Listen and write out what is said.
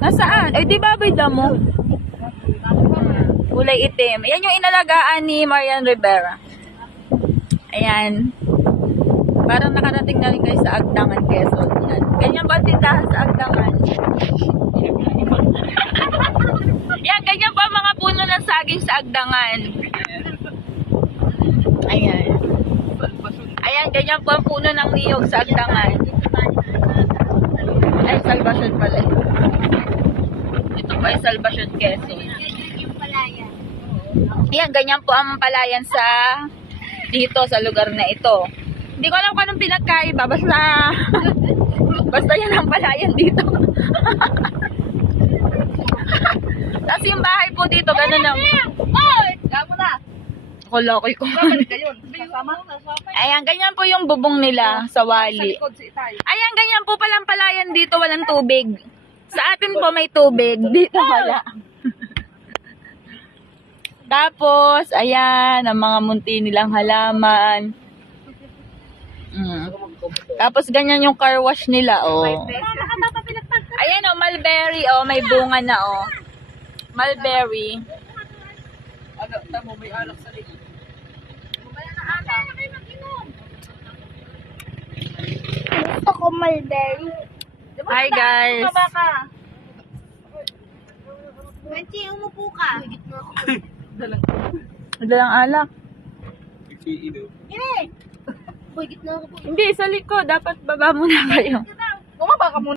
Nasaan? Eh, di baboy damo? Kulay itim. Yan yung inalagaan ni Marian Rivera. Ayan. Parang nakarating na rin kayo sa Agdangan, Quezon. Yan. Ganyan ba tindahan sa Agdangan? Yan, ganyan pa mga puno ng saging sa Agdangan. Ayan. Ayan, ganyan po ang puno ng niyog sa Agdangan. Ay, Salvacion pala. Ito pa ay Salvacion, Quezon. Ayan, ganyan po ang palayan sa dito, sa lugar na ito. Hindi ko alam kung anong pinagkaiba. Basta yan ang palayan dito. Tapos yung bahay po dito, gano'n lang. Gamo na. Kulokoy ko. Ayan, ganyan po yung bubong nila sa wali. Ayan, ganyan po palang palayan dito, walang tubig. Sa atin po may tubig, dito wala. Tapos, ayan, ang mga munti nilang halaman. Tapos, ganyan yung car wash nila, oh. Ayan, oh, mulberry, oh, may bunga na, oh. Mulberry. Ano, tamo may alak sa likod. Gusto ko mulberry. Hi, guys. Manchi, umupo ka. Madalang alak. Boy, gitna ako po. Hindi, sa likod. Dapat baba muna kayo. Bumaba ka muna.